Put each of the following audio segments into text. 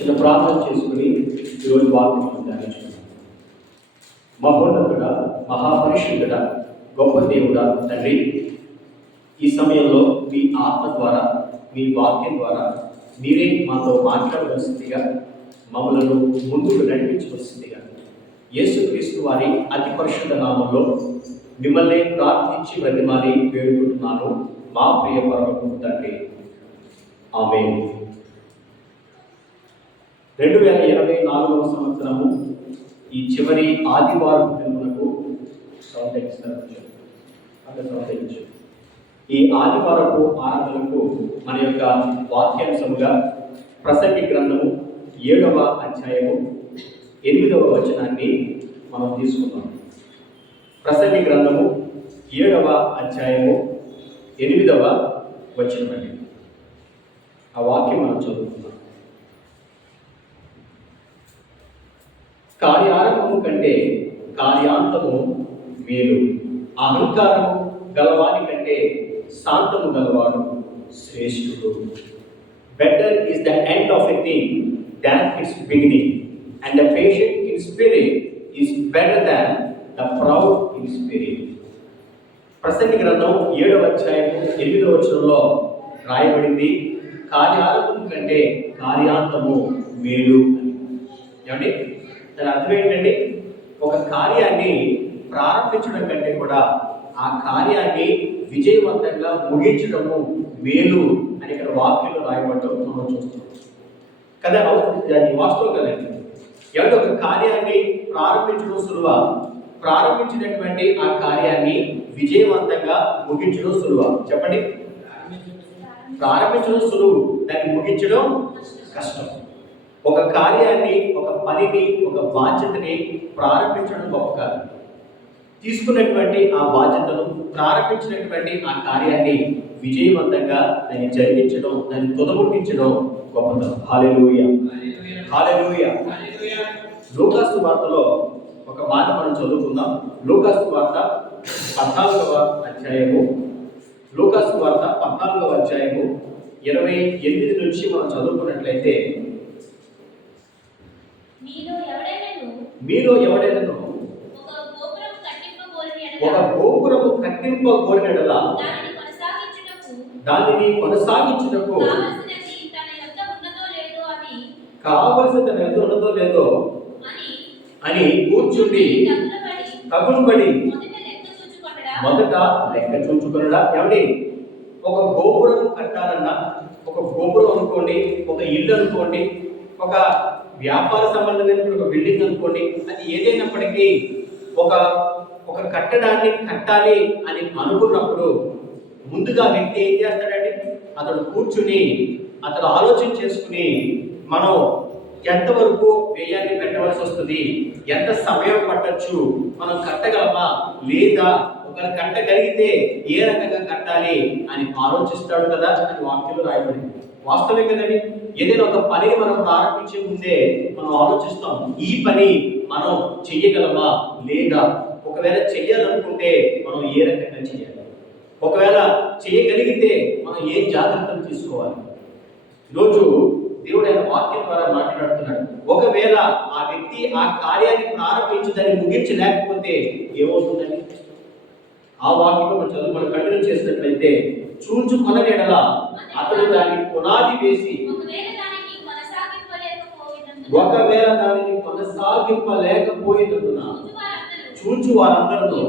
చిన్న ప్రార్థన చేసుకుని ఈరోజు వాక్యం ధ్యానించుకున్నాం. మహోన్నతుడ, మహాపరిశుద్ధుడ, గొప్ప దేవుడ తండ్రి, ఈ సమయంలో మీ ఆత్మ ద్వారా, మీ వాక్యం ద్వారా మీరే మాతో మాట్లాడవలసిందిగా, మమ్మలను ముందుకు నడిపించవలసిందిగా యేసుక్రీస్తు వారి అతి పరిశుద్ధ నామంలో మిమ్మల్ని ప్రార్థించి బ్రతిమాలి వేడుకుంటున్నాను మా ప్రియ పరలోకపు తండ్రి. ఆమేన్. 2024వ సంవత్సరము ఈ చివరి ఆదివారం దినమునకు ఈ ఆదివారపు ఆరాధనకు మన యొక్క వాక్యాంశముగా ప్రసంగి గ్రంథము 7వ అధ్యాయము 8వ వచనాన్ని మనం తీసుకుందాం. ప్రసంగి గ్రంథము 7వ అధ్యాయము 8వ వచనం అండి. ఆ వాక్యం మనం చదువుకుందాం. కార్యారంభము కంటే కార్యాంతము మేలు, అహంకారము గలవాని కంటే శాంతము గలవాడు శ్రేష్ఠుడు. Better is the end of a thing than it's beginning, and the patient in spirit is better than the proud in spirit. ప్రసంగి గ్రంథం 7వ అధ్యాయము 8వ వచనంలో రాయబడింది, కార్యారంభం కంటే కార్యాంతము మేలు అని. ఏమండి, దాని అర్థం ఏంటంటే, ఒక కార్యాన్ని ప్రారంభించడం కంటే కూడా ఆ కార్యాన్ని విజయవంతంగా ముగించడము మేలు అని ఇక్కడ వాక్యంలో రాయబడటం మనం చూస్తున్నాం కదా. అది వాస్తవం కదండి. ఎవరి ఒక కార్యాన్ని ప్రారంభించడం సులువ, ప్రారంభించినటువంటి ఆ కార్యాన్ని విజయవంతంగా ముగించడం సులువ? చెప్పండి. ప్రారంభించడం సులువు, దాన్ని ముగించడం కష్టం. ఒక కార్యాన్ని, ఒక పనిని, ఒక బాధ్యతని ప్రారంభించడం గొప్ప కాదు. తీసుకున్నటువంటి ఆ బాధ్యతను, ప్రారంభించినటువంటి ఆ కార్యాన్ని విజయవంతంగా దాన్ని జరిగించడం, దాన్ని తుదముట్టించడం గొప్పతనం. హల్లెలూయా, హల్లెలూయా. లూకాసు వార్తలో ఒక మాట మనం చదువుకుందాం. లూకాసు వార్త 14వ అధ్యాయము, లూకాసు వార్త 14వ అధ్యాయము 28 నుంచి మనం చదువుకున్నట్లయితే, మీలో ఎవడైనా ఒక గోపురము కట్టింపగోరినడలా దానిని కొనసాగించుటకు కావలసిన తన ఎంత ఉన్నదో లేదో అని కూర్చుండి తగులుబడి మొదట లెక్క చూచుకొనడా. ఏమండి, ఒక గోపురం కట్టాలన్నా, ఒక గోపురం అనుకోండి, ఒక ఇల్లు అనుకోండి, ఒక వ్యాపార సంబంధమైన ఒక బిల్డింగ్ అనుకోండి, అది ఏదైనప్పటికీ ఒక కట్టడాన్ని కట్టాలి అని అనుకున్నప్పుడు ముందుగా వ్యక్తి ఏం చేస్తాడంటే, అతడు కూర్చుని అతడు ఆలోచన చేసుకుని మనం ఎంతవరకు వ్యయాన్ని పెట్టవలసి వస్తుంది, ఎంత సమయం పట్టచ్చు, మనం కట్టగలమా లేదా, ఒకవేళ కట్టగలిగితే ఏ రకంగా కట్టాలి అని ఆలోచిస్తాడు కదా అని వాక్యంలో రాయబడింది. వాస్తవమే కదండి. ఏదైనా ఒక పనిని మనం ప్రారంభించే ముందే మనం ఆలోచిస్తాం, ఈ పని మనం చెయ్యగలమా లేదా, ఒకవేళ చెయ్యాలనుకుంటే మనం ఏ రకంగా చేయాలి, ఒకవేళ చేయగలిగితే మనం ఏ జాగ్రత్తలు తీసుకోవాలి. ఈరోజు దేవుడు ఆయన వాక్యం ద్వారా మాట్లాడుతున్నాడు. ఒకవేళ ఆ వ్యక్తి ఆ కార్యాన్ని ప్రారంభించి దాన్ని ముగించలేకపోతే ఏమవుతుందని ఆ వాక్యంలో మనం చదువు మనం కంటిన్యూ చేసినట్లయితే, చూచుకొననేడల అతడు దాన్ని పునాది వేసి ఒకవేళ దానిని కొనసాగింపలేకపోయినందున చూచు వారందరూ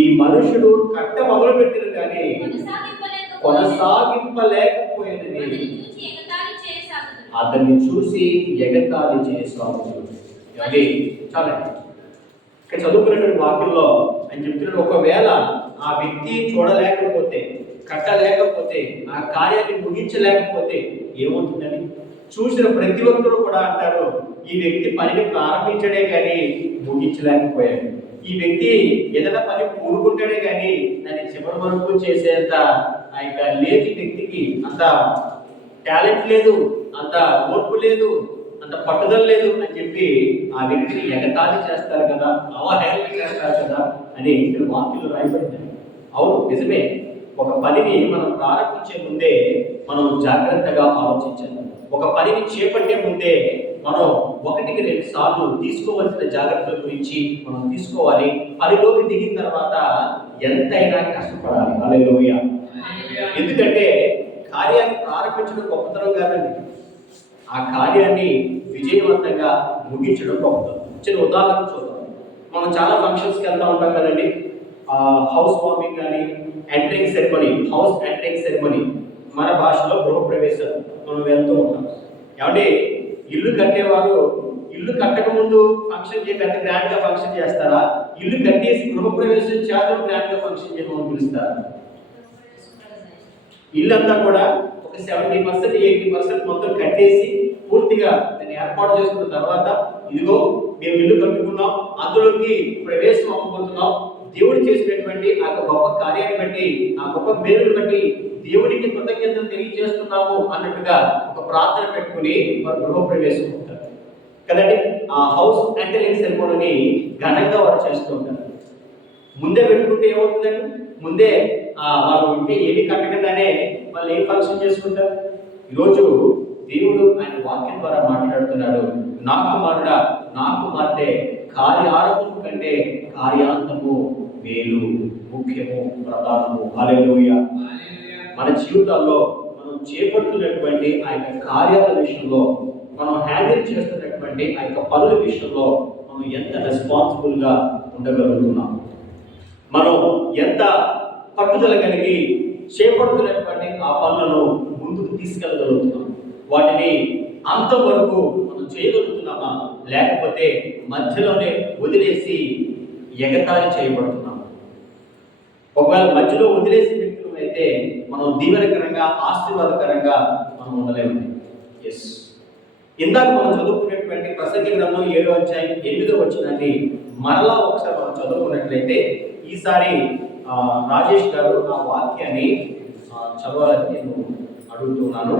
ఈ మనుషుడు కట్ట మొదలు పెట్టిన కానీ కొనసాగింపలేకపోయినని అతన్ని చూసి ఎగతాళి చేసాము. అంటే చాలా ఇక్కడ చదువుకున్నటువంటి వాక్యంలో ఆయన చెప్తున్నాడు, ఒకవేళ ఆ వ్యక్తి చూడలేకపోతే, కట్టలేకపోతే, ఆ కార్యాన్ని ముగించలేకపోతే ఏమవుతుందని చూసిన ప్రతి ఒక్కరు కూడా అంటారు, ఈ వ్యక్తి పనిని ప్రారంభించడే కానీ ముగించలేకపోయాడు, ఈ వ్యక్తి ఏదైనా పని పూనుకుంటాడే కానీ దాన్ని చివరి వరకు చేసేంత ఆ యొక్క లేని వ్యక్తికి అంత టాలెంట్ లేదు, అంత ఓర్పు లేదు, అంత పట్టుదల లేదు అని చెప్పి ఆ వ్యక్తిని ఎగతాళి చేస్తారు కదా, అవహేళన చేస్తారు కదా అని ఇక్కడ వాక్యంలో రాయబడింది. అవును, నిజమే. ఒక పనిని మనం ప్రారంభించే ముందే మనం జాగ్రత్తగా ఆలోచించాలి. ఒక పనిని చేపట్టే ముందే మనం 1-2 సార్లు తీసుకోవాల్సిన జాగ్రత్తల గురించి మనం తీసుకోవాలి. పనిలోకి దిగిన తర్వాత ఎంతైనా కష్టపడాలి. హల్లెలూయా. ఎందుకంటే కార్యాన్ని ప్రారంభించడం గొప్పతనం కాదండి, ఆ కార్యాన్ని విజయవంతంగా ముగించడం గొప్పతనం. చిన్న ఉదాహరణ చూద్దాం. మనం చాలా ఫంక్షన్స్కి వెళ్తూ ఉంటాం కదండి. హౌస్ వార్మింగ్ కానీ entering ceremony, house entering ceremony, మన భాషలో గృహప్రవేశం మనం వెళ్తూ ఉంటాం. ఏమంటే ఇల్లు కట్టేవారు ఇల్లు కట్టక ముందు ఫంక్షన్ పెద్ద గ్రాండ్ గా ఫంక్షన్ చేస్తారా, ఇల్లు కట్టేసి గృహప్రవేశం చేయడం గ్రాండ్ గా ఫంక్షన్ చేయమని పిలుస్తారా? ఇల్లంతా కూడా ఒక 70% 80% మొత్తం కట్టేసి పూర్తిగా దాన్ని ఏర్పాటు చేసుకున్న తర్వాత ఇదిగో మేము ఇల్లు కట్టుకున్నాం, అందులోకి ప్రవేశం అవ్వబోతున్నాం, దేవుడు చేసినటువంటి ఆ గొప్ప కార్యాన్ని బట్టి, ఆ గొప్ప మేలును బట్టి దేవుడికి కృతజ్ఞతలు తెలియజేస్తున్నాము అన్నట్టుగా ఒక ప్రార్థన పెట్టుకుని వారు గృహప్రవేశం ఉంటారు కదండి. ఆ హౌస్ ఎంటరింగ్ సెరమోనీని ఘనంగా వారు చేస్తూ ఉంటారు. ముందే పెట్టుకుంటే ఏమవుతుందండి, ముందే వాళ్ళు ఇంటే ఏమి కట్టకుండానే వాళ్ళు ఏం ఫంక్షన్ చేసుకుంటారు. ఈరోజు దేవుడు ఆయన వాక్యం ద్వారా మాట్లాడుతున్నాడు. నా కుమారుడా, నా కుమార్తె, కార్యారంభము కంటే కార్యాంతము మేలు, ముఖ్యము, ప్రధానము. హల్లెలూయా. మన జీవితాల్లో మనం చేపడుతున్నటువంటి ఆ యొక్క కార్యాల విషయంలో, మనం హ్యాండిల్ చేస్తున్నటువంటి ఆ యొక్క పనుల విషయంలో మనం ఎంత రెస్పాన్సిబుల్ గా ఉండగలుగుతున్నాం, మనం ఎంత పట్టుదల కలిగి చేపడుతున్నటువంటి ఆ పనులను ముందుకు తీసుకెళ్ళగలుగుతున్నాం, వాటిని అంతవరకు మనం చేయగలుగుతున్నామా, లేకపోతే మధ్యలోనే వదిలేసి ఎగతాళి చేయబడుతున్నాం. ఒకవేళ మధ్యలో వదిలేసి వ్యక్తులు అయితే మనం దీవెనకరంగా ఆశీర్వాదకరంగా మనం ఉండలేము. ఎస్, ఇందాక మనం చదువుకునేటువంటి ప్రసంగి గ్రంథం 7వ అధ్యాయం 8వ వచనాన్ని మరలా ఒకసారి మనం చదువుకున్నట్లయితే, ఈసారి రాజేష్ గారు ఆ వాక్యాన్ని చదవాలని నేను అడుగుతున్నాను.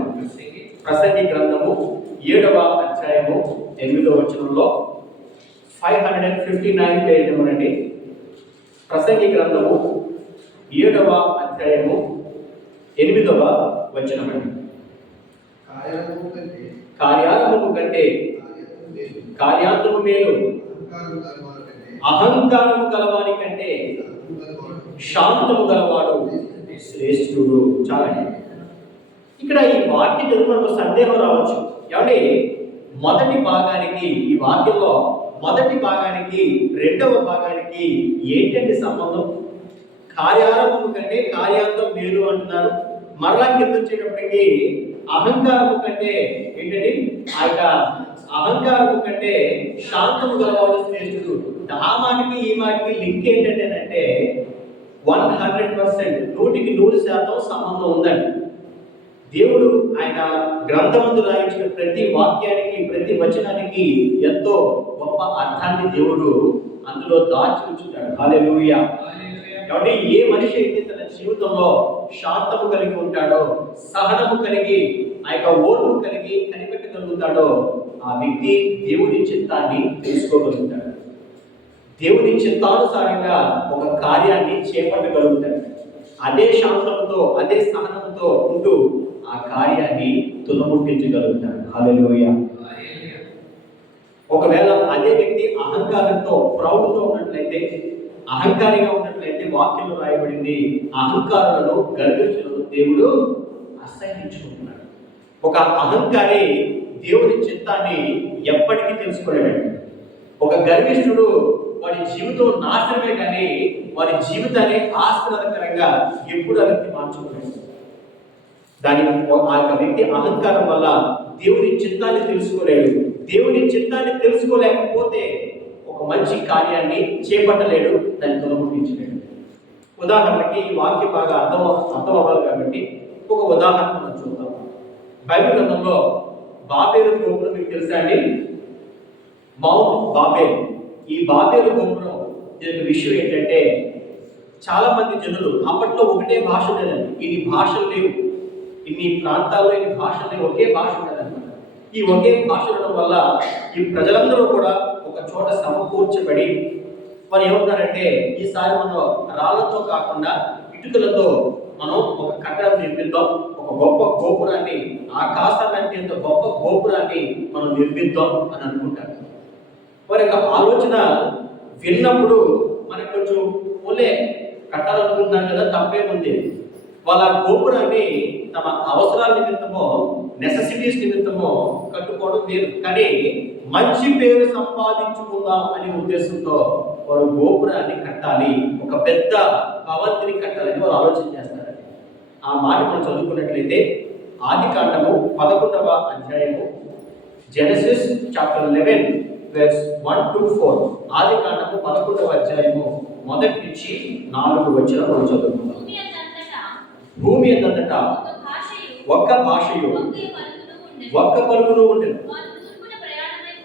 ప్రసంగి గ్రంథము 7వ అధ్యాయము 8వ వచనంలో 559 పేజ్ నెంబర్. ప్రసంగి గ్రంథము 7వ అధ్యాయము 8వ వచనం. కార్యారంభము కంటే కార్యాంతము మేలు, అహంకారము గలవాని కంటే శాంతము గలవాడు శ్రేష్ఠుడు. చాలా ఇక్కడ ఈ వాక్యం చదువు మనకు సందేహం రావచ్చు. ఏమంటే మొదటి భాగానికి, ఈ వాక్యంలో మొదటి భాగానికి రెండవ భాగానికి ఏంటంటే సంబంధం? కార్యారంభము కంటే కార్యాంతం మేలు అంటున్నారు. మరలా కింద వచ్చేటప్పటికి అహంకారము కంటే ఏంటండి, ఆ యొక్క అహంకారము కంటే శాంతము గలవాడు శ్రేష్ఠుడు. ఆ మాటకి ఈ మాటకి లింక్ ఏంటంటే 100%, 100% సంబంధం ఉందండి. దేవుడు ఆయన గ్రంథమందు రాయించిన ప్రతి వాక్యానికి, ప్రతి వచనానికి ఎంతో గొప్ప అర్థాన్ని దేవుడు అందులో దాచి ఉంచుతాడు. హల్లెలూయా. కాబట్టి ఏ మనిషి అయితే తన జీవితంలో శాంతము కలిగి ఉంటాడో, సహనము కలిగి, ఆ యొక్క ఓర్పు కలిగి కనిపెట్టగలుగుతాడో, ఆ వ్యక్తి దేవుని చిత్తాన్ని తెలుసుకోగలుగుతాడు, దేవుని చిత్తానుసారంగా ఒక కార్యాన్ని చేపట్టగలుగుతాడు. అదే శాంతంతో, అదే సహనంతో ఉంటూ ఆ కార్యాన్ని తులముట్టించగలుగుతాడు. హల్లెలూయా. ఒకవేళ అదే వ్యక్తి అహంకారంతో, ప్రౌడ్తో ఉన్నట్లయితే, అహంకారిగా ఉన్నట్లయితే వాక్యంలో రాయబడింది, అహంకారులను, గర్విష్ఠులను దేవుడు అసహ్యించుకుంటున్నాడు. ఒక అహంకారి దేవుని చిత్తాన్ని ఎప్పటికీ తెలుసుకోలేడు. ఒక గర్విష్ఠుడు వాడి జీవితం నాశనమే కానీ వాడి జీవితాన్ని ఆశీర్వాదకరంగా ఎప్పుడు ఆ వ్యక్తి మార్చుకోలేడు. ఆ యొక్క వ్యక్తి అహంకారం వల్ల దేవుని చిత్తాన్ని తెలుసుకోలేడు. దేవుని చిత్తాన్ని తెలుసుకోలేకపోతే ఒక మంచి కార్యాన్ని చేపట్టలేడు, దాన్ని తొలగించలేడు. ఉదాహరణకి ఈ వాక్యం బాగా అర్థం అవ్వాలి కాబట్టి ఒక ఉదాహరణ మనం చూద్దాం. బైబిల్ గ్రంథంలో బాబేలు గోపురం మీకు తెలుసా అండి? మౌంట్ బాబేల్. ఈ బాబేలు గోపురం దీనికి విషయం ఏంటంటే, చాలా మంది జనులు, అప్పట్లో ఒకటే భాష లేదండి, ఇన్ని భాషలు లేవు, ఇన్ని ప్రాంతాల్లో ఇన్ని భాషలు లేవు, ఒకే భాష ఉండదన్నమాట. ఈ ఒకే భాష ఉండడం వల్ల ఈ ప్రజలందరూ కూడా ఒక చోట సమకూర్చబడి వారు ఏమవుతారంటే, ఈసారి మనం రాళ్లతో కాకుండా ఇటుకలతో మనం ఒక కట్టడం నిర్మిద్దాం, ఒక ఒక గొప్ప గోపురాన్ని, ఆకాశాన్ని అంత గొప్ప గోపురాన్ని మనం నిర్మిద్దాం అని అనుకుంటారు. వారి యొక్క ఆలోచన విన్నప్పుడు మనకు కొంచెం ఓలే కట్టాలనుకుంటున్నాం కదా, తప్పేముంది. వాళ్ళ గోపురాన్ని తమ అవసరాల నిమిత్తమో, నెసెసిటీస్ నిమిత్తమో కట్టుకోవడం వేరు. కానీ మంచి పేరు సంపాదించుకుందాం అనే ఉద్దేశంతో వారు గోపురాన్ని కట్టాలి, ఒక పెద్ద భవంతిని కట్టాలని వారు ఆలోచన చేస్తారండి. ఆ మాట మనం చదువుకున్నట్లయితే ఆదికాండము 11వ అధ్యాయము, జెనసిస్ చాప్టర్ 11 verse 1 to 4. ఆదికాండము 11వ అధ్యాయము మొదటి నుంచి 4 వచనాలు మనం చదువుకుందాం. భూమి అంతటా ఒక్క భాషయు ఒక్క పలుకును ఉండెను.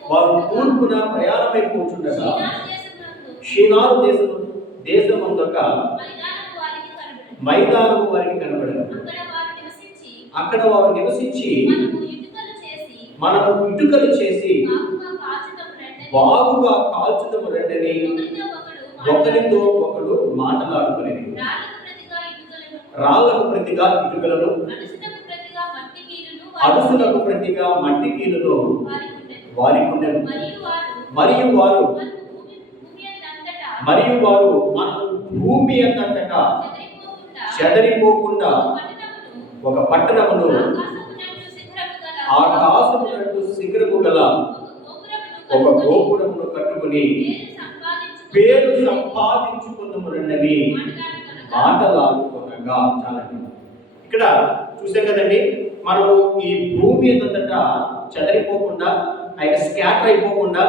వారు తూర్పున ప్రయాణమై కూర్చుండగా షినారు దేశమందొక మైదానము వారికి కనబడెను. అక్కడ వారు నివసించి మనము ఇటుకలు చేసి బాగుగా కాల్చుదము రండని ఒకరితో ఒకడు మాటలాడుకునేది. రాళ్లకు ప్రతిగా ఇటుకలను, అడుసులకు ప్రతిగా మట్టి కీలును వారికి ఉండెను. మరియు వారు మనము భూమి అంతటా చెదరిపోకుండా ఒక పట్టణమును, ఆకాశమునందు శిఖరము గల ఒక గోపురమును కట్టుకుని పేరు సంపాదించుకున్నము రండని మాటలాడుకోనగా. చాలండి. ఇక్కడ చూసాం కదండి, మనము ఈ భూమి అంతటా చెదరిపోకుండా, స్కాటర్ అయిపోకుండా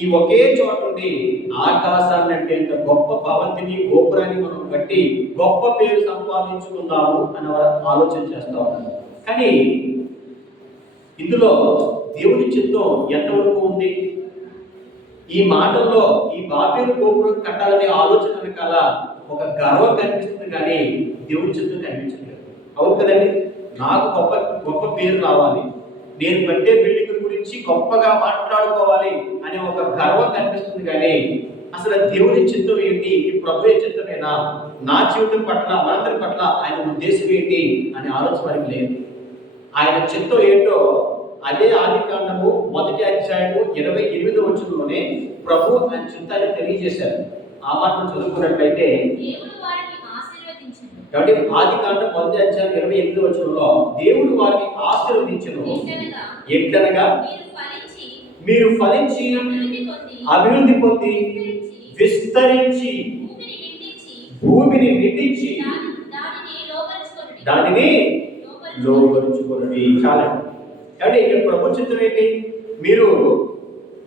ఈ ఒకే చోట నుండి ఆకాశాన్ని అంటే ఇంత గొప్ప భవంతిని, గోపురాన్ని మనం కట్టి గొప్ప పేరు సంపాదించుకుందాము అని ఆలోచన చేస్తా ఉన్నాం. కానీ ఇందులో దేవుని చిత్తం ఎంతవరకు ఉంది? ఈ మాటల్లో ఈ బాబేలు గోపురం కట్టాలనే ఆలోచన వెనకాల ఒక గర్వం కనిపిస్తుంది, కానీ దేవుని చిత్తం కనిపించట్లేదు. అవును కదండి. నాకు గొప్ప గొప్ప పేరు రావాలి, నేను కట్టే బిల్డింగ్ గురించి గొప్పగా మాట్లాడుకోవాలి అనే ఒక గర్వం కనిపిస్తుంది, కానీ అసలు దేవుని చిత్తం ఏంటి, ఈ ప్రభువే చిత్తమేనా, నా జీవితం పట్ల, మనందరి పట్ల ఆయన ఉద్దేశం ఏంటి అనే ఆలోచన మనకి లేదు. ఆయన చిత్తం ఏంటో అదే ఆదికాండము 1వ అధ్యాయము 28వ వచనంలోనే ప్రభు ఆయన చిత్తాన్ని తెలియజేశారు. ఆ మాటను చదువుకున్నట్లయితే కాబట్టి ఆదికాండం 1వ అధ్యాయం 28వ వచనంలో దేవుడు వారిని ఆశీర్వదించెను. ఎట్లనగా మీరు ఫలించి అభివృద్ధి పొంది విస్తరించి భూమిని నిండించి దానిని లోపరుచుకోండి. చాలా అంటే ఇక్కడ ప్రభు చిత్తం ఏంటి? మీరు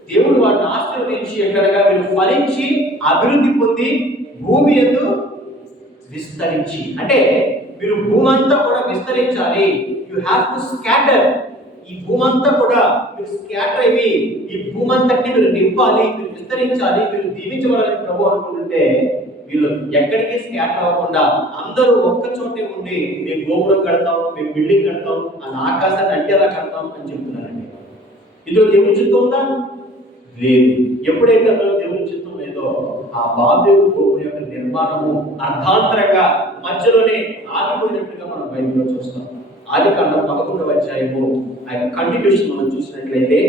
దేవుడు వారిని ఆశీర్వదించి ఎక్కడగా మీరు ఫలించి అభివృద్ధి పొంది భూమి యందు విస్తరించి, అంటే మీరు భూమి అంతా కూడా విస్తరించాలి. You have to scatter. ఈ భూమి అంతా కూడా మీరు స్కాటర్ అయ్యి ఈ భూమి అంతటిని మీరు నింపాలి, మీరు విస్తరించాలి, మీరు దీవించబడాలని ప్రభు అనుకుంటుంటే వీళ్ళు ఎక్కడికి స్కాటర్ అవ్వకుండా అందరూ ఒక్క చోటే ఉండి మేము గోపురం కడతాం, మేము బిల్డింగ్ కడతాం, అని ఆకాశాన్ని అంటే ఎలా కడతాం అని చెప్తున్నారండి. ఇందులో దేవుని చిత్తం ఉందా? లేదు. ఎప్పుడైతే అందులో దేవుని చిత్తం లేదో ఆ బాబేలు గోపురం యొక్క నిర్మాణము అర్ధాంతరంగా మధ్యలోనే ఆగిపోయినట్టుగా మనం బైబిల్లో చూస్తాం. ఆదికాండం 11వ అధ్యాయము ఆయన కంటిన్యూషన్ మనం చూసినట్లయితే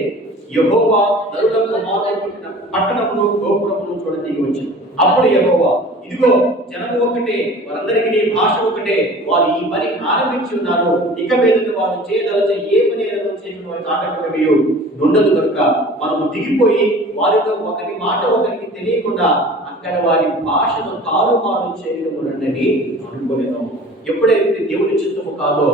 యెహోవా నరులకు మారు పుట్టిన పట్టణమును గోపురమును చూడడానికి వచ్చాడు. అప్పుడు యెహోవా, ఇదిగో జనము ఒకటే, వారందరికీ భాష ఒకటే, వారు ఈ పని ఆరంభించి ఉన్నారు, ఇక మీదట వారు చేయదలచే ఏ పని అయినా చేయడం వారికి ఆటంకమేమీ ఉండదు కనుక మనము దిగిపోయి వారిలో ఒకరి మాట ఒకరికి తెలియకుండా అక్కడ వారి భాషను తారుమారు చేయడం రండి అనుకోలేము. ఎప్పుడైతే దేవుని చిత్తము కాదో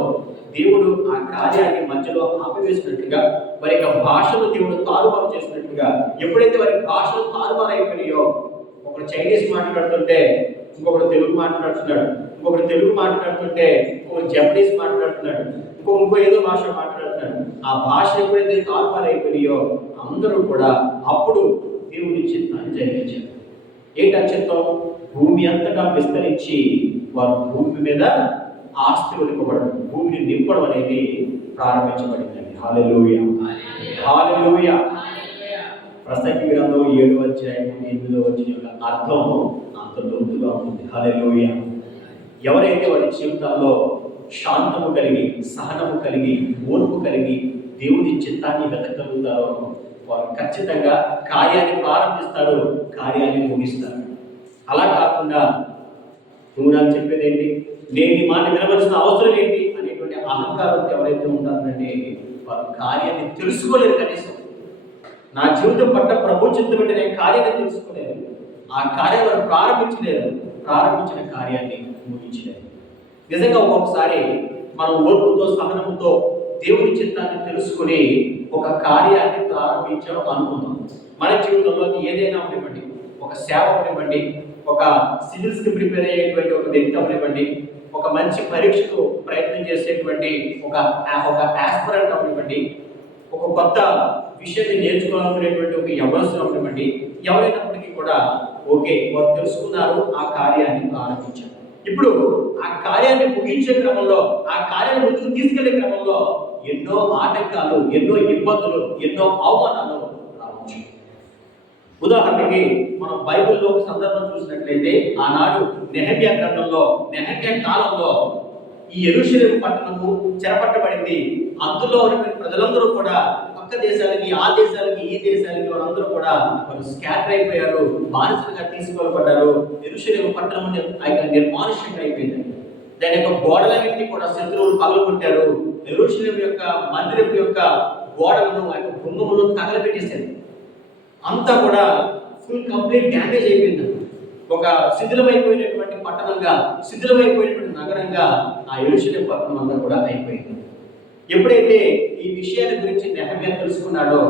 దేవుడు ఆ కార్యాన్ని మధ్యలో ఆపివేసినట్లుగా, వారి యొక్క భాషను దేవుడు తారుమారు చేసినట్లుగా, ఎప్పుడైతే వారి భాషలు తారుమారు అయిపోయాయో, ఒకడు చైనీస్ మాట్లాడుతుంటే ఇంకొకడు తెలుగు మాట్లాడుతున్నాడు, ఇంకొకడు తెలుగు మాట్లాడుతుంటే ఇంకొకడు జపనీస్ మాట్లాడుతున్నాడు, ఇంకో ఏదో భాష మాట్లాడుతున్నాడు. ఆ భాష ఎప్పుడైతే తారుమారు అయిపోయాయో అందరూ కూడా అప్పుడు దేవుని చిత్తాన్ని జరిగించారు. ఏంటి ఆ చిత్తం? భూమి అంతటా విస్తరించి వారు భూమి మీద ఆస్తి ఒలిపబడడం, భూమిని నింపడం అనేది ప్రారంభించబడిందండి. హల్లెలూయా, హల్లెలూయా. ప్రసంగి గ్రంథం 7వ అధ్యాయం 8వ వచనం యొక్క అర్థం అంత లోతుగా ఉంటుంది. హల్లెలూయా. ఎవరైతే వారి జీవితాల్లో శాంతము కలిగి, సహనము కలిగి, ఓర్పు కలిగి దేవుని చిత్తాన్ని వెతకగలుగుతారో వారు ఖచ్చితంగా కార్యాన్ని ప్రారంభిస్తారు, కార్యాన్ని ముగిస్తారు. అలా కాకుండా నువ్వు నాకు చెప్పేది ఏంటి, నేను ఈ మాట వినవలసిన అవసరం ఏంటి అనేటువంటి అహంకారంతో ఎవరైతే ఉంటారంటే వారు కార్యాన్ని తెలుసుకోలేరు. కనీసం నా జీవితం పట్ల ప్రభు చిత్తమంటే నేను కార్యాన్ని తెలుసుకోలేరు, ఆ కార్యాన్ని వారు ప్రారంభించలేరు, ప్రారంభించిన కార్యాన్ని ముగించలేరు. నిజంగా ఒక్కొక్కసారి మనం ఓర్పుతో, సహనముతో దేవుని చిత్తాన్ని తెలుసుకుని ఒక కార్యాన్ని ప్రారంభించాం అనుకుందాం. మన జీవితంలో ఏదైనా ఉండనివ్వండి, ఒక సేవ ఉండనివ్వండి, ఒక సివిల్స్కి ప్రిపేర్ అయ్యేటువంటి ఒక వ్యక్తి అవనివ్వండి, ఒక మంచి పరీక్షకు ప్రయత్నం చేసేటువంటి ఒక ఆస్పిరెంట్ అవనివ్వండి, ఒక కొత్త విషయాన్ని నేర్చుకోవాలనుకునేటువంటి ఒక యవ్వనస్తులు అవనివ్వండి, ఎవరైనప్పటికీ కూడా ఓకే వారు తెలుసుకున్నారు, ఆ కార్యాన్ని ప్రారంభించారు. ఇప్పుడు ఆ కార్యాన్ని ముగించే క్రమంలో, ఆ కార్యాన్ని ముందుకు తీసుకెళ్లే క్రమంలో ఎన్నో ఆటంకాలు, ఎన్నో ఇబ్బందులు, ఎన్నో అవమానాలు రావచ్చు. ఉదాహరణకి మనం బైబిల్లో ఒక సందర్భం చూసినట్లయితే, ఆనాడు నెహెమ్యా గ్రంథంలో, నెహెమ్యా కాలంలో ఈ యెరూషలేము పట్టణము చెరపట్టబడింది. అందులో ఉన్న ప్రజలందరూ కూడా పక్క దేశాలకి, ఆ దేశాలకి, ఈ దేశాలకి వారందరూ కూడా వారు స్కాటర్ అయిపోయారు, బానిసలుగా తీసుకెళ్ళబడ్డారు. యెరూషలేము పట్టణం నిర్మానుష్యంగా అయిపోయింది. దాని యొక్క గోడలన్నింటినీ కూడా శత్రువులు పగలగొట్టారు. యెరూషలేము యొక్క మందిరం యొక్క గోడలను, ఆ యొక్క గుమ్మములను తగలబెట్టేశారు. అంతా కూడా ఫుల్ కంప్లీట్ డ్యామేజ్ అయిపోయింది. ఒక శిథిలమైపోయినటువంటి పట్టణంగా, శిథిలమైపోయినటువంటి నగరంగా ఆ యెరూషలేము పట్టణం అంతా కూడా అయిపోయింది. ఎప్పుడైతే ఈ విషయాల గురించి నెహెమ్యా తెలుసుకున్నాడో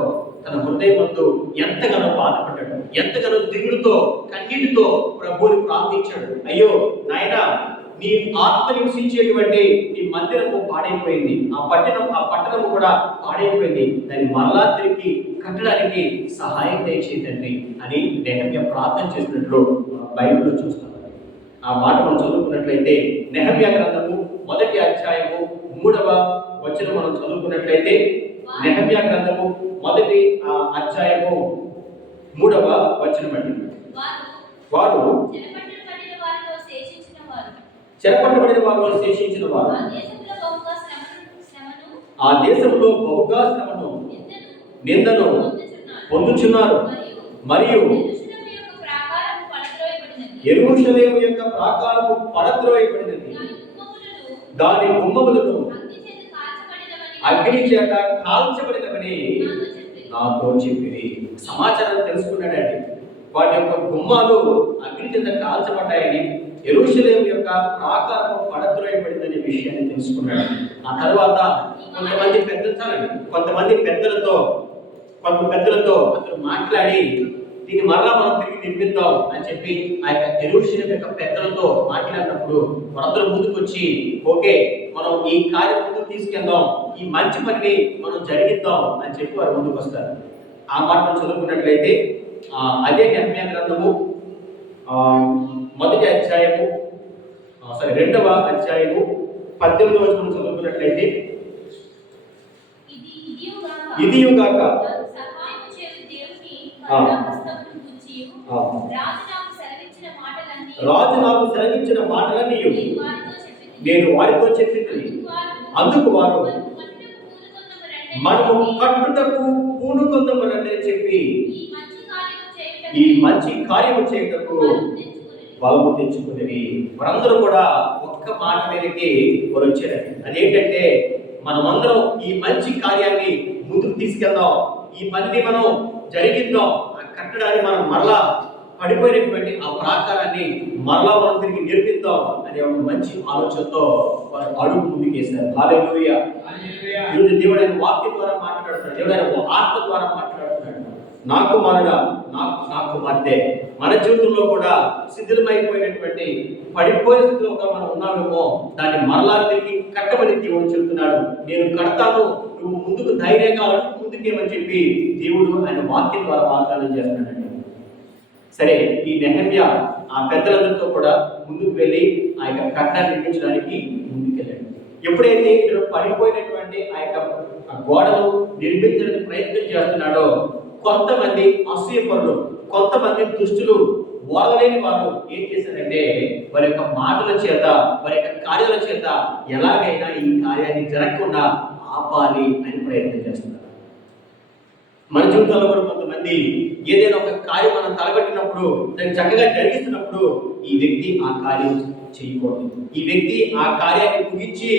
తన హృదయమందు ఎంతగానో బాధపడ్డాడు, ఎంతగానో దిగులుతో, కన్నీటితో ప్రభువుని ప్రార్థించాడు. అయ్యో నాయనా, నీ ఆత్మ నివసించేటువంటి నీ మందిరము పాడైపోయింది, ఆ పట్టణము కూడా పాడైపోయింది, దాన్ని మరలా తిరిగి కట్టడానికి సహాయం దయచేయండి అని నెహెమ్యా ప్రార్థన చేసినట్లు బైబిల్లో చూస్తాం. ఆ మాట మనం చదువుకున్నట్లయితే నెహెమ్యా గ్రంథము 1వ అధ్యాయము 3వ వచనం మనం చదువుకున్నట్లయితే, నెహెమ్యా గ్రంథము 1వ అధ్యాయము 3వ వచనం అండి. వారు చెరపట్టబడిన వారిలో శేషించిన వారు ఆ దేశంలో బహుగా శ్రమను, నిందను పొందుచున్నారు. మరియు యెరూషలేము యొక్క ప్రాకారము పడద్రోయబడినది, దాని గుమ్మములను అగ్ని చేత కాల్చబడినవని నాతో చెప్పిరి. సమాచారం తెలుసుకున్నాడండి. వాటి యొక్క గుమ్మాలు అగ్ని చేత కాల్చబడ్డాయని, యెరూషలేము యొక్క ప్రాకారము పడద్రోయబడిందనే విషయాన్ని తెలుసుకున్నాడు. ఆ తర్వాత కొంతమంది పెద్దలతో అతను మాట్లాడి దీన్ని మరలా మనం తిరిగి నిర్మిద్దాం అని చెప్పి ఆ యొక్క యెరూషలేము యొక్క పెద్దలతో మాట్లాడినప్పుడు వారందరూ ముందుకు వచ్చి ఓకే మనం ఈ కార్యం ముందుకు తీసుకెళ్దాం, ఈ మంచి పనిని మనం జరిగిద్దాం అని చెప్పి వారు ముందుకు వస్తారు. ఆ మాట చదువుకున్నట్లయితే అదే నెహెమ్యా గ్రంథము 1వ అధ్యాయము 2వ అధ్యాయము 18వ వచనం చదువుకున్నట్లయితే, ఇదియుగాక రాజు నాకు సెలవిచ్చిన మాటలన్నీ నేను వారితో చెప్పింది. అందుకు వారు మనము కట్టుటకు పూనుకొందమని చెప్పి ఈ మంచి కార్యము చేయటకు బలము తెచ్చుకునేవి. వారందరూ కూడా ఒక్క మాట మీదకి వారు వచ్చారు. అదేంటంటే మనమందరం ఈ మంచి కార్యాన్ని ముందుకు తీసుకెళ్దాం, ఈ పనిని మనం జరిగిద్దాం, ఆ కట్టడాన్ని మనం మరలా పడిపోయినటువంటి ఆ ప్రాకారాన్ని మరలా మనం తిరిగి నిర్మిద్దాం అనే ఒక మంచి ఆలోచనతో వారు అడుగు ముందుకేశారు. హల్లెలూయా. ఈరోజు దేవుడు ఆయన వాక్యం ద్వారా మాట్లాడుతున్నాడు, దేవుడు ఆయన ఆత్మ ద్వారా మాట్లాడుతున్నాడు. నా కుమారుడా, నా కుమార్తె, మన జీవితంలో కూడా శిథిలమైపోయినటువంటి పడిపోయిన స్థితిలో మనం ఉన్నామేమో, దాన్ని మరలా తిరిగి కట్టమని దేవుడు చెప్తున్నాడు. నేను కడతాను, నువ్వు ముందుకు ధైర్యంగా అడుగు ముందుకేమని చెప్పి దేవుడు ఆయన వాక్యం ద్వారా వాగ్దానం చేస్తున్నాడండి. సరే, ఈ నెహెమ్యా ఆ పెద్దలందరితో కూడా ముందుకు వెళ్ళి ఆ యొక్క కట్టడాన్ని నిర్మించడానికి ముందుకెళ్ళాడు. ఎప్పుడైతే ఇక్కడ పడిపోయినటువంటి ఆ యొక్క గోడలు నిర్మించడానికి ప్రయత్నం చేస్తున్నాడో కొంతమంది అసూయపరులు, కొంతమంది దుష్టులు ఓడలేని వారు ఏం చేశారంటే వారి యొక్క మాటల చేత, వారి యొక్క కార్యాల చేత ఎలాగైనా ఈ కార్యాన్ని జరగకుండా ఆపాలి అని ప్రయత్నం చేస్తున్నారు. మన జీవితంలో కూడా కొంతమంది ఏదైనా ఒక కార్యం మనం తలపెట్టినప్పుడు దాన్ని చక్కగా జరిగిస్తున్నప్పుడు ఈ వ్యక్తి ఆ కార్యం చేయకూడదు, ఈ వ్యక్తి ఆ కార్యాన్ని ముగించి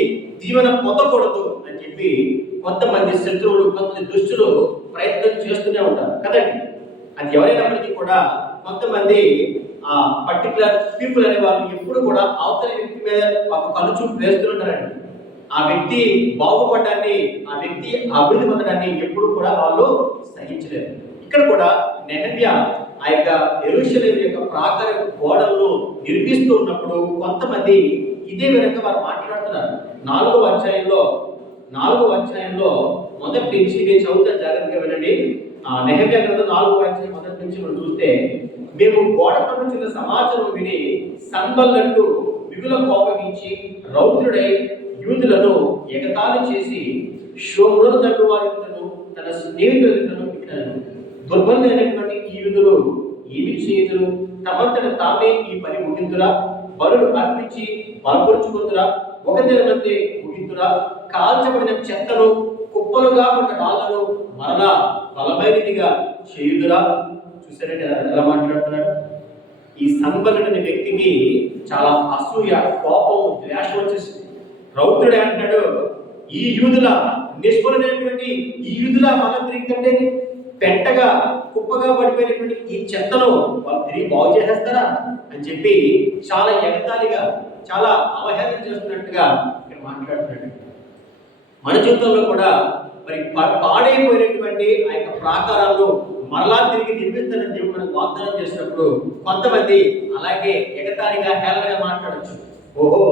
దీవెన పొందకూడదు అని చెప్పి కొంతమంది శత్రువులు, కొంతమంది దుష్టులు ప్రయత్నం చేస్తూనే ఉంటారు కదండి. అది ఎవరైనప్పటికీ కూడా కొంతమంది ఆ పర్టికులర్ పీపుల్ అనే వాళ్ళు ఎప్పుడు కూడా అవతల వ్యక్తి మీద ఒక కళ్ళు చూపు వేస్తుంటారండి. ఆ వ్యక్తి బాగుపడడాన్ని, ఆ వ్యక్తి అభివృద్ధి పొందడాన్ని ఎప్పుడు కూడా వాళ్ళు సహించలేరు. ఇక్కడ కూడా నెహెమ్యా ఆ యొక్క యెరూషలేము యొక్క ప్రాకార గోడలను నిర్మిస్తూ ఉన్నప్పుడు కొంతమంది ఇదే విధంగా వారు మాట్లాడుతున్నారు. 4వ అధ్యాయంలో మొదటి నుంచి నేను చదువుతా, జాగ్రత్తగా వినండి. నెహెమ్యా గ్రంథం 4వ అధ్యాయం మొదటి నుంచి మనం చూస్తే, మేము గోడ పట్టుచున్న సమాచారం విని సంబల్లట్టు మిగుల కోపగించి రౌద్రుడై యూదులను ఎగతాళి చేసి శోభను దండు వారిను తన స్నేహితులను పెట్టాను. దుర్బలమైనటువంటి ఈ యూదులు ఏమి చేయుదురు? తమంతట తామే ఈ పని ముగింతురా? బలులు అర్పించి బలపరుచుకుందురా? ఒక దినమంతే ముగింతురా? కాల్చబడిన చెత్తను, కుప్పలుగా ఉన్న రాళ్లను మరలా బలమైనదిగా చేయుదురా? చూసారంటే ఎలా మాట్లాడుతున్నాడు. ఈ సంబలుడైన వ్యక్తికి చాలా అసూయ, కోపం, ద్వేషం వచ్చేసింది. రౌద్రుడే అంటాడు, ఈ యూదుల నిష్ఫలమైనటువంటి ఈ యూదుల మళ్ళీ తిరిగి పెంటగా కుప్పగా పడిపోయినటువంటి ఈ చెత్తను వాళ్ళు తిరిగి బాగు చేసేస్తారా అని చెప్పి చాలా ఎగతాళిగా, చాలా అవహేళన చేస్తున్నట్టుగా ఇక్కడ మాట్లాడుతున్నాడు. మన జీవితంలో కూడా మరి పాడైపోయినటువంటి ఆ యొక్క ప్రాకారాలను మరలా తిరిగి నిర్మిస్తానని దేవుడు మనకు వాగ్దానం చేసినప్పుడు కొంతమంది అలాగే ఎగతాళిగా, హేళనగా మాట్లాడచ్చు. ఓహో,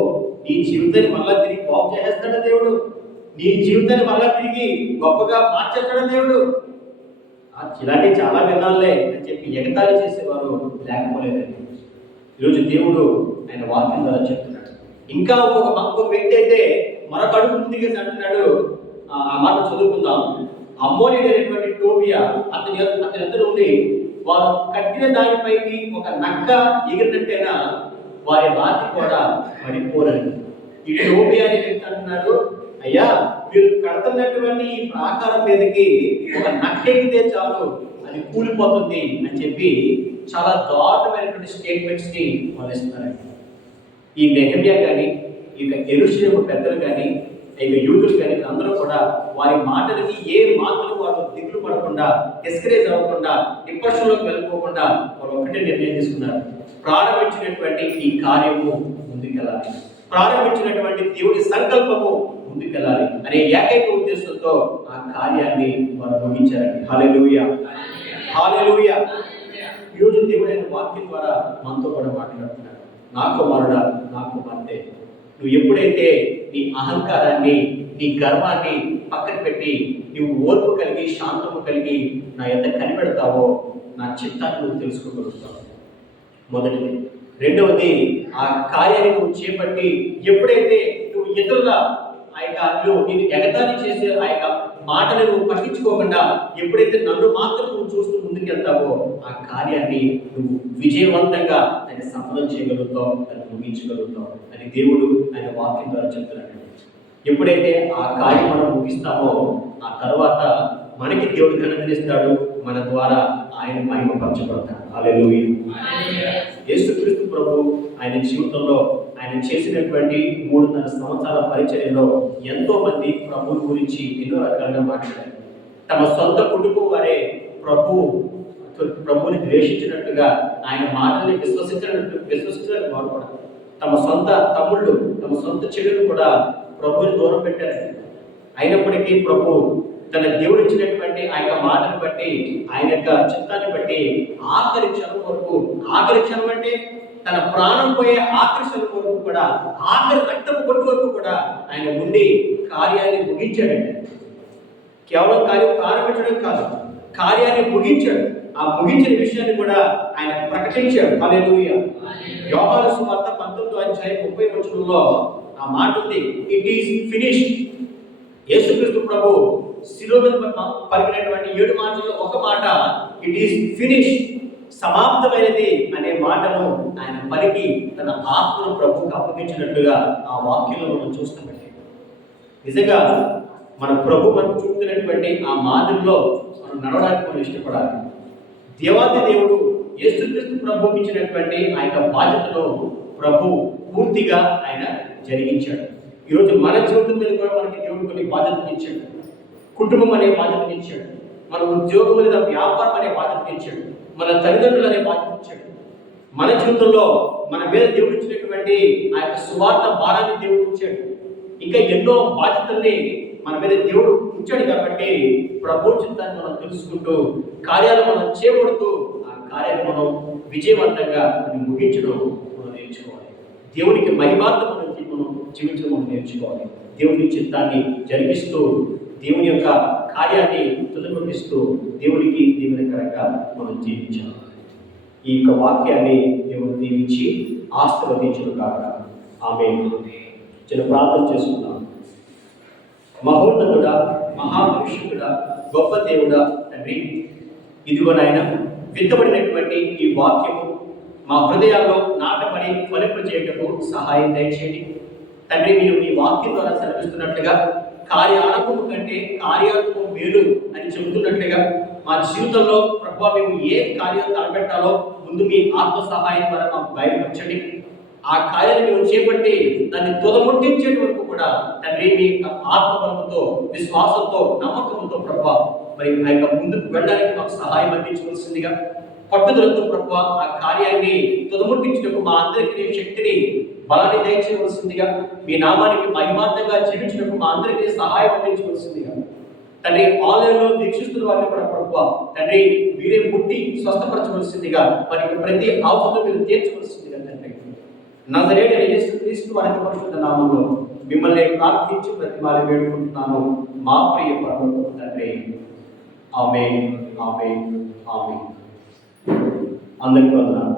నీ జీవితాన్ని మళ్ళా తిరిగి బాగు చేసేస్తాడా దేవుడు, నీ జీవితాన్ని మళ్ళా తిరిగి గొప్పగా మార్చేస్తాడా దేవుడు, ఇలాంటి చాలా విన్నాలే అని చెప్పి ఎగతాళి చేసేవారు లేకపోలేదండి. ఈరోజు దేవుడు ఆయన వాక్యం ద్వారా చెప్తున్నాడు. ఇంకా ఒక్కొక్క వ్యక్తి అయితే మరొక అడుగు ముందుగా అంటున్నాడు. ఆ మాట చదువుకుందాం. అమ్మోనీయుడైనటువంటి టోబియా అతని ఎదురు ఉండి వారు కట్టిన దానిపైకి ఒక నక్క ఎగిరినట్టయినా వారి రాతి కూడా పడిపోరని. ఈ టోబియా అనే వ్యక్తి అంటున్నాడు, అయ్యా మీరు కడుతున్నటువంటి ఈ ప్రాకారం మీదకి ఒక నక్క ఎక్కితే చాలు అది కూలిపోతుంది అని చెప్పి చాలా దారుణమైనటువంటి స్టేట్మెంట్స్ ని వదిలిస్తున్నారు. ఈ నెహెమ్యా కానీ, ఇక యెరూషలేము పెద్దలు కానీ, ఇక యూదులు కానీ అందరూ కూడా వారి మాటలకి ఏ మాటలు వారు దిగులు పడకుండా, డిస్కరేజ్ అవ్వకుండా, డిప్రెషన్లోకి వెళ్ళిపోకుండా వారు ఒకటే నిర్ణయం తీసుకున్నారు. ప్రారంభించినటువంటి ఈ కార్యము ముందుకెళ్ళాలి, ప్రారంభించినటువంటి దేవుడి సంకల్పము ముందుకెళ్ళాలి అనే ఏకైక ఉద్దేశంతో ఆ కార్యాన్ని వారు ముగించారండి. హల్లెలూయా, హల్లెలూయా. ఈరోజు దేవుడైన వాక్యం ద్వారా మనతో కూడా మాట్లాడుతున్నాడు. నా కుమారుడా, నా కుమార్తె, నువ్వు ఎప్పుడైతే నీ అహంకారాన్ని, నీ గర్వాన్ని పక్కన పెట్టి నువ్వు ఓర్పు కలిగి, శాంతము కలిగి నా ఎంత కనిపెడతావో నా చిత్తాన్ని నువ్వు తెలుసుకోగలుగుతావు. మొదటిది. రెండవది, ఆ కార్యాన్ని నువ్వు చేపట్టి ఎప్పుడైతే నువ్వు ఇతరుల ఆ యొక్క నేను ఎగతాళి చేసే ఆ యొక్క మాటలు నువ్వు పట్టించుకోకుండా ఎప్పుడైతే నన్ను మాత్రం నువ్వు చూస్తూ ముందుకెళ్తావో ఆ కార్యాన్ని నువ్వు విజయవంతంగా దాన్ని సఫలం చేయగలుగుతావు, దాన్ని ముగించగలుగుతావు అని దేవుడు ఆయన వాక్యం ద్వారా చెప్తున్నాడు. ఎప్పుడైతే ఆ కార్యం మనం ముగిస్తామో ఆ తర్వాత మనకి దేవుడు కనుగొనిస్తాడు, మన ద్వారా ఆయన మహిమపరచబడతాడు. హల్లెలూయా. యేసుక్రీస్తు ప్రభు ఆయన జీవితంలో ఆయన చేసినటువంటి 3.5 సంవత్సరాల పరిచర్యలో ఎంతో మంది ప్రభువు గురించి ఎన్నో రకాలుగా మాట్లాడారు. తమ సొంత కుటుంబం వారే ప్రభువుని ద్వేషించినట్టుగా, ఆయన మాటల్ని విశ్వసించడానికి వారు కూడా తమ సొంత తమ్ముళ్ళు, తమ సొంత చెడులు కూడా ప్రభువుని దూరం పెట్టారు. అయినప్పటికీ ప్రభు తన దేవుడు ఇచ్చినటువంటి ఆ యొక్క మాటను బట్టి, ఆయన యొక్క చిత్తాన్ని బట్టి ఆఖరి క్షణం వరకు, ఆఖరి క్షణం అంటే తన ప్రాణం పోయే ఆఖరి క్షణం వరకు కూడా, ఆఖరి రక్తపు కొట్టు వరకు కూడా ఆయన ఉండి కార్యాన్ని ముగించాడండి. కేవలం కార్యం ప్రారంభించడం కాదు, కార్యాన్ని ముగించాడు. ఆ ముగించిన విషయాన్ని కూడా ఆయన ప్రకటించాడు. హల్లెలూయా. యోహాను సువార్త 19వ అధ్యాయం 30వ వచనంలో ఆ మాట ఉంది, ఇట్ ఈస్ ఫినిష్డ్. యేసుక్రీస్తు ప్రభు శిలువ మీద పలికినటువంటి 7 మాటల్లో ఒక మాట ఇట్ ఈస్ ఫినిష్డ్. సమాప్తమైనది అనే మాటను ఆయన పలికి తన ఆత్మను ప్రభువుకు అప్పగించినట్లుగా ఆ వాక్యంలో మనం చూస్తామండి. నిజంగా మన ప్రభు మనకు చూపుతున్నటువంటి ఆ మాదిరిలో మనం నడవడానికి మనం ఇష్టపడాలి. దేవాది దేవుడు యేసుక్రీస్తు ప్రభువుకి ఇచ్చినటువంటి ఆ యొక్క బాధ్యతను ప్రభు పూర్తిగా ఆయన జరిగించాడు. ఈరోజు మన జీవితం మీద కూడా మనకి దేవుడు కొన్ని బాధ్యతలు ఇచ్చాడు. కుటుంబం అనే బాధ్యతలు ఇచ్చాడు, మన ఉద్యోగం లేదా వ్యాపారం అనే బాధ్యతలు ఇచ్చాడు, మన తల్లిదండ్రులు అనే బాధ్యత ఇచ్చాడు. మన జీవితంలో మన మీద దేవుడు ఇచ్చినటువంటి ఆ యొక్క సువార్త భారాన్ని దేవుడు ఇచ్చాడు. ఇంకా ఎన్నో బాధ్యతల్ని మన మీద దేవుడు ఉంచాడు. కాబట్టి ప్రభు చిత్తాన్ని మనం తెలుసుకుంటూ కార్యాలు మనం చేపడుతూ ఆ కార్యాలు మనం విజయవంతంగా ముగించడం మనం నేర్చుకోవాలి. దేవునికి మహిమార్థం మనం జీవించడం మనం నేర్చుకోవాలి. దేవుని చిత్తాన్ని జరిగిస్తూ దేవుని యొక్క కార్యాన్ని తుదముట్టిస్తూ దేవునికి దీవెనకరంగా మనం జీవించాలి. ఈ యొక్క వాక్యాన్ని దేవుడు దీవించి ఆశీర్వదించును కాక. ఆమేన్. చిన్న ప్రార్థన చేసుకుందాం. మహోన్నతుడా, మహాపురుషుడా, గొప్ప దేవుడా తండ్రి, ఇదిగో నాయన విత్తబడినటువంటి ఈ వాక్యము మా హృదయాల్లో నాటబడి ఫలింపు చేయటకు సహాయం దయచేయండి తండ్రి. మీరు ఈ వాక్యం ద్వారా సెలవిస్తున్నట్లుగా కార్యారంభము కంటే కార్యారంభం మేలు అని చెబుతున్నట్లుగా మా జీవితంలో ప్రభువా మేము ఏ కార్యం తలపెట్టాలో ముందు మీ ఆత్మ సహాయం ద్వారా మాకు బయలుపరచండి. ఆ కార్యాన్ని మేము చేపట్టి దాన్ని తుదముట్టించే వరకు కూడా తండ్రి మీ ఆత్మబలముతో, విశ్వాసంతో, నమ్మకంతో ప్రభువా మరి ఆ యొక్క ముందుకు వెళ్ళడానికి మాకు సహాయం అందించవలసిందిగా, పట్టుదలతో ప్రభువా ఆ కార్యాన్ని తుదముట్టించడానికి మా అందరికీ శక్తిని, బలాన్ని దయచేయవలసిందిగా, మీ నామానికి మహిమార్థంగా జీవించడానికి మా అందరికీ సహాయం అందించవలసిందిగా తండ్రి. ఆన్లైన్లో వీక్షిస్తున్న వారిని కూడా ప్రభువా తండ్రి మీరే ముట్టి స్వస్థపరచవలసిందిగా, వారికి ప్రతి అవసరం మీరు తీర్చవలసిందిగా తండ్రి. నజరేయుడైన యేసుక్రీస్తు వారి పరిశుద్ధ నామంలో మిమ్మల్ని ప్రార్థించి ప్రతిమాలు వేడుకుంటున్నాను మా ప్రియ పరలోకపు తండ్రి. ఆమేన్, ఆమేన్, ఆమేన్. అందరికీ వందనాలు.